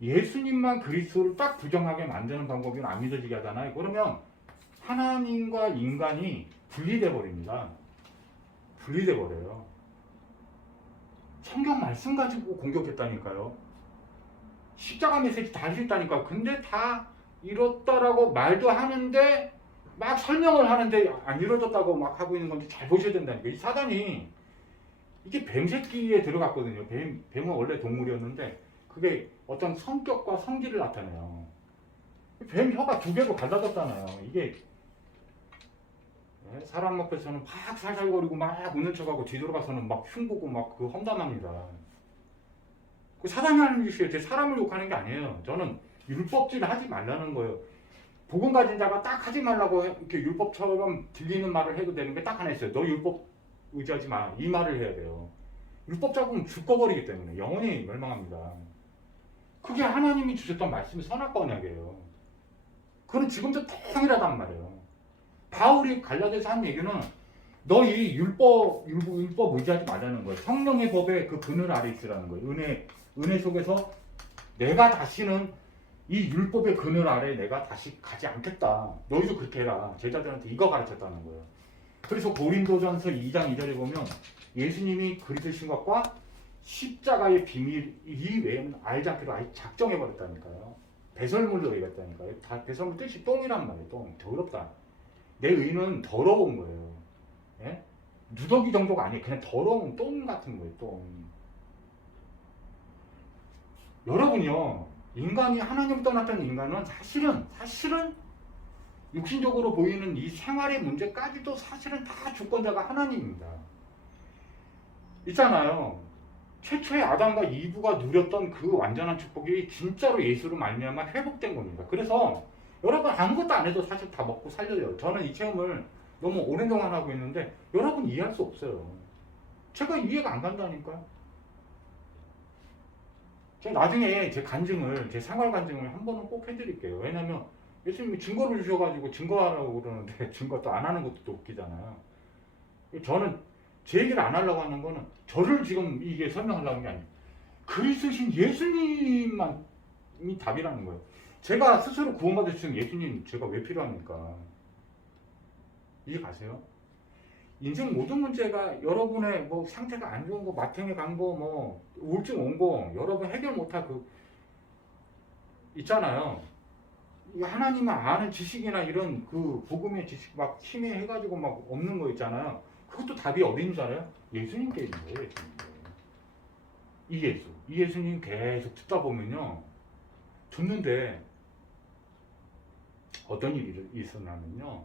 예수님만 그리스도를 딱 부정하게 만드는 방법이 안 믿어지게 하잖아요. 그러면 하나님과 인간이 분리돼 버립니다. 분리돼 버려요. 성경 말씀 가지고 공격했다니까요. 십자가 메시지 다 할 수 있다니까. 근데 다 이렇다라고 말도 하는데 막 설명을 하는데 안 이루어졌다고 막 하고 있는 건지 잘 보셔야 된다니까. 이 사단이 이게 뱀 새끼에 들어갔거든요. 뱀은 원래 동물이었는데 그게 어떤 성격과 성질을 나타내요. 뱀 혀가 2개로 갈라졌잖아요. 이게 사람 앞에서는 막 살살거리고 막 웃는 척하고 뒤돌아가서는 막 흉보고 막 그 험담합니다. 그 사단이 하는 짓이에요. 제 사람을 욕하는 게 아니에요. 저는 율법질 하지 말라는 거예요. 복음 가진 자가 딱 하지 말라고 이렇게 율법처럼 들리는 말을 해도 되는 게 딱 하나 있어요. 너 율법 의지하지 마. 이 말을 해야 돼요. 율법 잡으면 죽어버리기 때문에 영원히 멸망합니다. 그게 하나님이 주셨던 말씀이 선악과 언약이에요. 그건 지금도 통일하단 말이에요. 바울이 갈라디아서 한 얘기는 너 이 율법 의지하지 말라는 거예요. 성령의 법에 그 그늘 아래 있으라는 거예요. 은혜 속에서 내가 다시는 이 율법의 그늘 아래 내가 다시 가지 않겠다. 너희도 그렇게 해라. 제자들한테 이거 가르쳤다는 거예요. 그래서 고린도전서 2장 2절에 보면 예수님이 그리스도신 것과 십자가의 비밀 이 외에는 알지 않기로 아예 작정해버렸다니까요. 배설물로 얘기했다니까요. 다 배설물 뜻이 똥이란 말이에요. 똥. 더럽다. 내 의는 더러운 거예요. 예? 누더기 정도가 아니에요. 그냥 더러운 똥 같은 거예요. 똥. 여러분요. 인간이 하나님 떠났던 인간은 사실은 육신적으로 보이는 이 생활의 문제까지도 사실은 다 주권자가 하나님입니다. 있잖아요. 최초의 아담과 이브가 누렸던 그 완전한 축복이 진짜로 예수로 말미암아 회복된 겁니다. 그래서 여러분 아무것도 안 해도 사실 다 먹고 살려요. 저는 이 체험을 너무 오랜 동안 하고 있는데 여러분 이해할 수 없어요. 제가 이해가 안 간다니까요. 제가 나중에 제 생활 간증을 한 번은 꼭 해드릴게요. 왜냐면 예수님이 증거를 주셔가지고 증거하라고 그러는데 증거도 안 하는 것도 또 웃기잖아요. 저는 제 얘기를 안 하려고 하는 거는 저를 지금 이게 설명하려는 게 아니에요. 그리스도신 예수님만이 답이라는 거예요. 제가 스스로 구원받을 수 있는 예수님 제가 왜 필요합니까? 이해 가세요? 인생 모든 문제가 여러분의 뭐 상태가 안 좋은 거, 마탱에 간 거, 뭐 우울증 온 거, 여러분 해결 못할 그 있잖아요. 하나님을 아는 지식이나 이런 그 복음의 지식 막 힘에 해가지고 막 없는 거 있잖아요. 그것도 답이 어디 있는 줄 알아요? 예수님께 있는 거예요. 예수님께. 이 예수님 계속 듣다 보면요. 듣는데 어떤 일이 있었냐면요.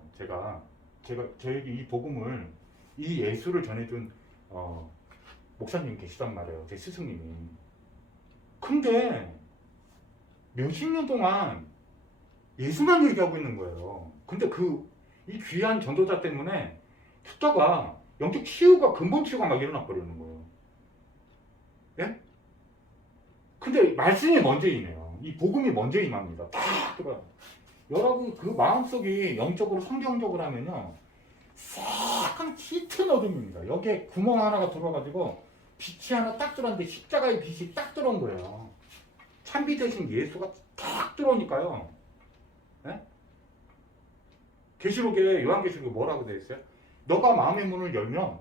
저에게 이 복음을 이 예수를 전해준 목사님 계시단 말이에요. 제 스승님이. 근데 몇십 년 동안 예수만 얘기하고 있는 거예요. 근데 이 귀한 전도자 때문에 듣다가 영적 치유가 근본 치유가 막 일어나 버리는 거예요. 예? 근데 말씀이 먼저 임해요. 이 복음이 먼저 임합니다. 딱 들어요. 여러분 그 마음속이 영적으로 성경적으로 하면요. 새한 짙은 어둠입니다. 여기에 구멍 하나가 들어가지고 빛이 하나 딱 들어왔는데 십자가의 빛이 딱 들어온 거예요. 참빛 대신 예수가 딱 들어오니까요. 네? 계시록에 요한계시록에 뭐라고 되어 있어요? 너가 마음의 문을 열면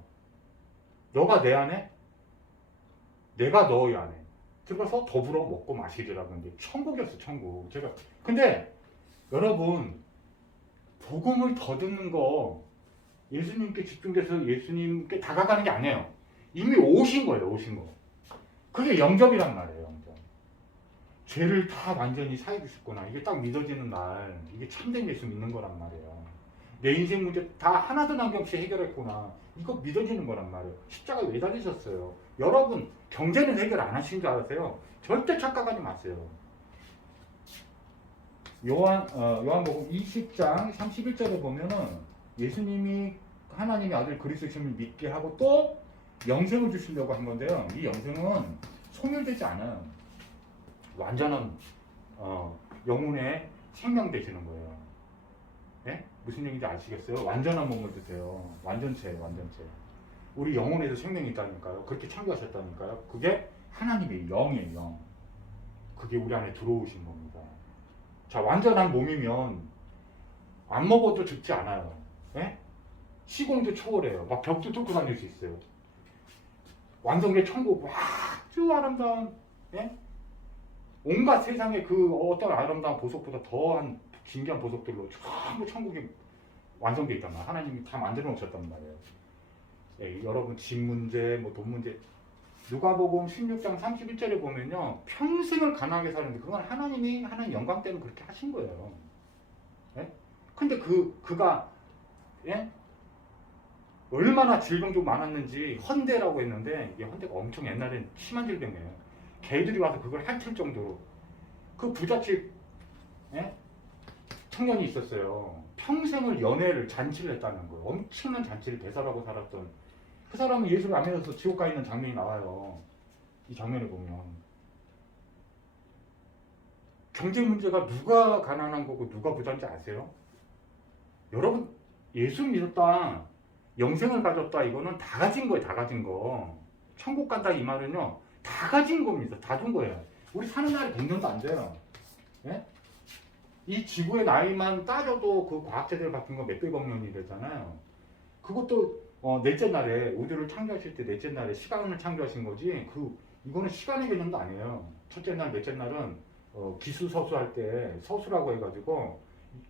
너가 내 안에 내가 너의 안에 들어가서 더불어 먹고 마시리라고 하는데 천국이었어 천국. 근데 여러분 복음을 더 듣는 거 예수님께 집중돼서 예수님께 다가가는 게 아니에요. 이미 오신 거예요. 오신 거. 그게 영접이란 말이에요. 영접. 죄를 다 완전히 사해 주셨구나. 이게 딱 믿어지는 날 이게 참된 예수 믿는 거란 말이에요. 내 인생 문제 다 하나도 남김없이 해결했구나. 이거 믿어지는 거란 말이에요. 십자가에 왜 달리셨어요? 여러분 경제는 해결 안 하신 줄 아세요? 절대 착각하지 마세요. 요한복음 20장 31절에 보면은 예수님이 하나님의 아들 그리스도심을 믿게 하고 또 영생을 주시려고 한 건데요. 이 영생은 소멸되지 않아요. 완전한 영혼의 생명 되시는 거예요. 예? 무슨 얘기인지 아시겠어요? 완전한 몸을 드세요. 완전체. 우리 영혼에도 생명이 있다니까요. 그렇게 창조하셨다니까요. 그게 하나님의 영이에요. 영. 그게 우리 안에 들어오신 겁니다. 자, 완전한 몸이면 안 먹어도 죽지 않아요. 예? 시공도 초월해요. 막 벽도 뚫고 다닐 수 있어요. 완성된 천국, 와, 아주 아름다운, 예? 온갖 세상의 그 어떤 아름다운 보석보다 더한 진귀한 보석들로 전부 천국이 완성되어 있단 말이에요. 하나님이 다 만들어 놓으셨단 말이에요. 예, 여러분 집 문제, 뭐 돈 문제, 누가복음 16장 31절에 보면요, 평생을 가난하게 사는데 그건 하나님 영광 때문에 그렇게 하신 거예요. 예? 근데 그가 예? 얼마나 질병도 많았는지 헌대라고 했는데, 이게 헌대가 엄청 옛날엔 심한 질병이에요. 개들이 와서 그걸 핥을 정도로. 그 부잣집 예? 청년이 있었어요. 평생을 연애를 잔치를 했다는 거예요. 엄청난 잔치를 배설하고 살았던 그 사람은 예수를 안 믿어서 지옥 가 있는 장면이 나와요. 이 장면을 보면 경제 문제가 누가 가난한 거고 누가 부자인지 아세요? 여러분, 예수 믿었다, 영생을 가졌다, 이거는 다 가진 거예요. 다 가진 거. 천국 간다 이 말은요, 다 가진 겁니다. 다 준 거예요. 우리 사는 날이 100년도 안 돼요. 예? 이 지구의 나이만 따져도 그 과학자들 바뀐 거 몇백억 년이 되잖아요. 그것도 넷째 날에, 우주를 창조하실 때 넷째 날에 시간을 창조하신 거지, 이거는 시간의 개념도 아니에요. 첫째 날, 넷째 날은 기수서수 할 때 서수라고 해가지고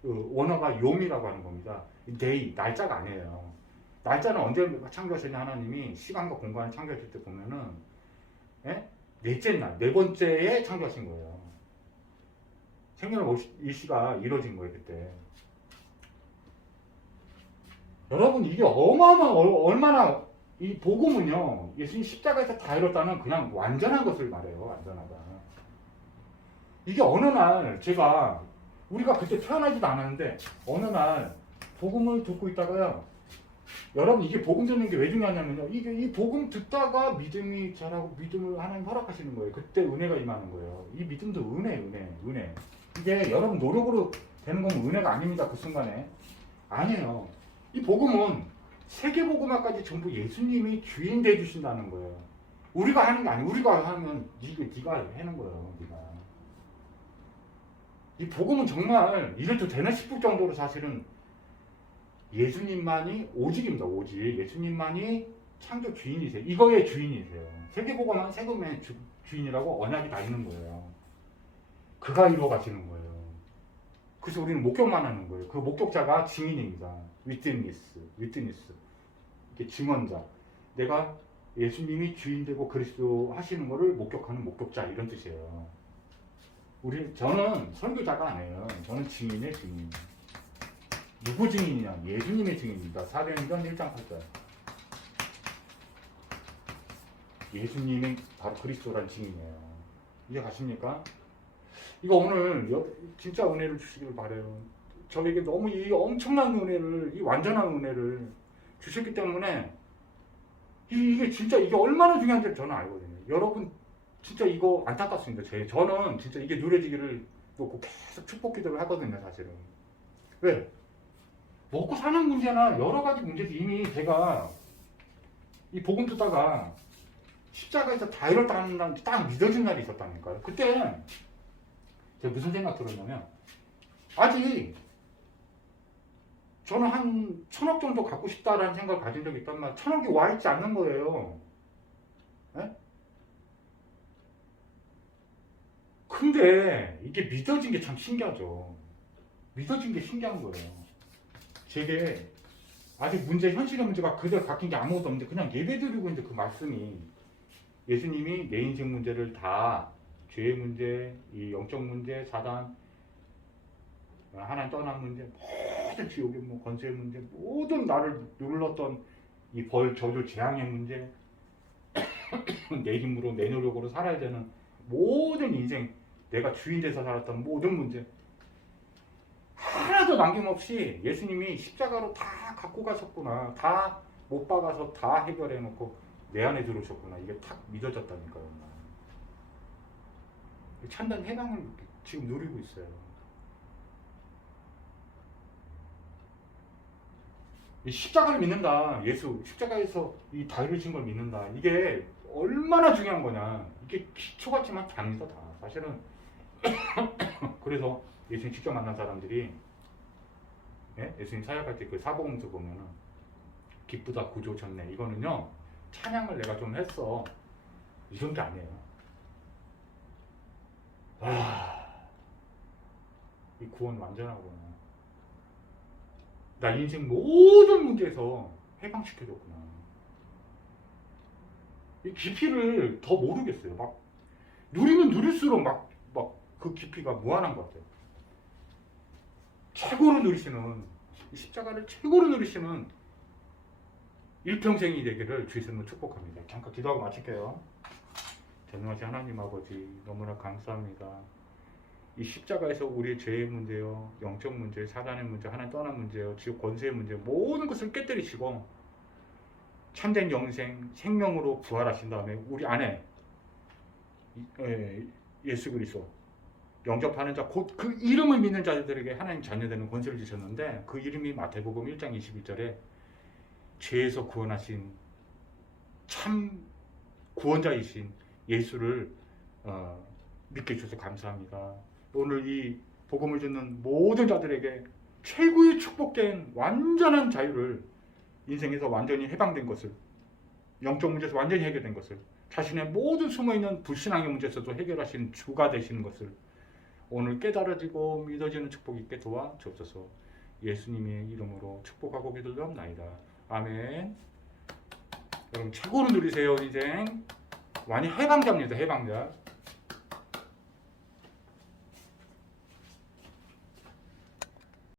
원어가 용이라고 하는 겁니다. 데이, 날짜가 아니에요. 날짜는 언제 창조하셨냐, 하나님이 시간과 공간을 창조하실 때 보면은 예? 넷째 날, 네 번째에 창조하신 거예요. 생명의 일시가 이루어진 거예요, 그때. 여러분, 이게 얼마나 이 복음은요, 예수님 십자가에서 다 이뤘다는 그냥 완전한 것을 말해요. 완전하다. 이게 어느 날 우리가 그때 태어나지도 않았는데 어느 날 복음을 듣고 있다가요, 여러분, 이게 복음 듣는 게 왜 중요하냐면요, 이 복음 듣다가 믿음이 자라고 믿음을 하나님 허락하시는 거예요. 그때 은혜가 임하는 거예요. 이 믿음도 은혜. 이게 여러분 노력으로 되는 건 은혜가 아닙니다. 그 순간에. 아니에요. 이 복음은 세계복음화까지 전부 예수님이 주인 돼 주신다는 거예요. 우리가 하는 게 아니에요. 우리가 하면 네가 하는 거예요. 네가. 이 복음은 정말 이래도 되나 싶을 정도로 사실은 예수님만이 오직입니다. 오직. 예수님만이 창조 주인이세요. 이거의 주인이세요. 세계복음은 세금의 주인이라고 언약이 다 있는 거예요. 그가 이루어 가시는 거예요. 그래서 우리는 목격만 하는 거예요. 그 목격자가 증인입니다. 위트니스. 이게 증언자. 내가 예수님이 주인 되고 그리스도 하시는 거를 목격하는 목격자, 이런 뜻이에요. 저는 설교자가 아니에요. 저는 증인의 증인. 누구 증인이냐? 예수님의 증인입니다. 사도행전 1장 8절. 예수님이 바로 그리스도란 증인이에요. 이해 가십니까? 이거 오늘 진짜 은혜를 주시길 바래요. 저에게 너무 이 엄청난 은혜를, 이 완전한 은혜를 주셨기 때문에 이게 진짜 이게 얼마나 중요한지 저는 알거든요. 여러분 진짜 이거 안타깝습니다. 저는 진짜 이게 누려지기를 놓고 계속 축복 기도를 하거든요. 사실은. 왜? 먹고 사는 문제나 여러 가지 문제도 이미 제가 이 복음 듣다가 십자가에서 다 이뤘다는 딱 믿어진 날이 있었다니까요. 그때 제가 무슨 생각 들었냐면, 아직 저는 한 1,000억 정도 갖고 싶다라는 생각을 가진 적이 있단 말이에요. 1,000억이 와 있지 않는 거예요. 네? 근데 이게 믿어진 게 참 신기하죠. 믿어진 게 신기한 거예요. 제게 아직 현실의 문제가 그대로 바뀐 게 아무것도 없는데 그냥 예배드리고 있는데 그 말씀이, 예수님이 내 인생 문제를 다, 죄의 문제, 이 영적 문제, 사단, 하나님 떠난 문제, 모든 지옥의 권세의 문제, 모든 나를 눌렀던 이 벌, 저주, 재앙의 문제, 내 힘으로, 내 노력으로 살아야 되는 모든 인생, 내가 주인 돼서 살았던 모든 문제, 하나도 남김없이 예수님이 십자가로 다 갖고 가셨구나. 다 못 박아서 다 해결해 놓고 내 안에 들어오셨구나. 이게 탁 믿어졌다니까요. 참된 해방을 지금 누리고 있어요. 이 십자가를 믿는다. 예수 십자가에서 이 다이루신 걸 믿는다. 이게 얼마나 중요한 거냐. 이게 기초 같지만 장이다 다. 사실은 그래서 예수님 직접 만난 사람들이 예수님 사역할 때 그 사복음서 보면은 기쁘다 구조 좋네. 이거는요 찬양을 내가 좀 했어. 이런 게 아니에요. 이 구원 완전하구나. 나 인생 모든 문제에서 해방시켜줬구나. 이 깊이를 더 모르겠어요. 막 누리면 누릴수록 막 그 깊이가 무한한 것 같아요. 최고로 누리시는 십자가를 최고로 누리시는 일평생이 되기를 주 예수님으로 축복합니다. 잠깐 기도하고 마칠게요. 전능하신 하나님 아버지 너무나 감사합니다. 이 십자가에서 우리의 죄의 문제요, 영적 문제, 사단의 문제, 하나님 떠난 문제요, 지옥 권세의 문제 모든 것을 깨뜨리시고 참된 영생, 생명으로 부활하신 다음에 우리 안에 예수 그리스도 영접하는 자, 곧 그 이름을 믿는 자들에게 하나님 자녀되는 권세를 주셨는데 그 이름이 마태복음 1장 21절에 죄에서 구원하신 참 구원자이신 예수를 믿게 해주셔서 감사합니다. 오늘 이 복음을 듣는 모든 자들에게 최고의 축복된 완전한 자유를 인생에서 완전히 해방된 것을, 영적 문제에서 완전히 해결된 것을, 자신의 모든 숨어있는 불신앙의 문제에서도 해결하신 주가 되시는 것을 오늘 깨달아지고 믿어지는 축복 있게 도와주옵소서. 예수님의 이름으로 축복하고 기도드립나이다. 아멘. 여러분 최고로 누리세요. 인생 완전 해방자입니다. 해방자.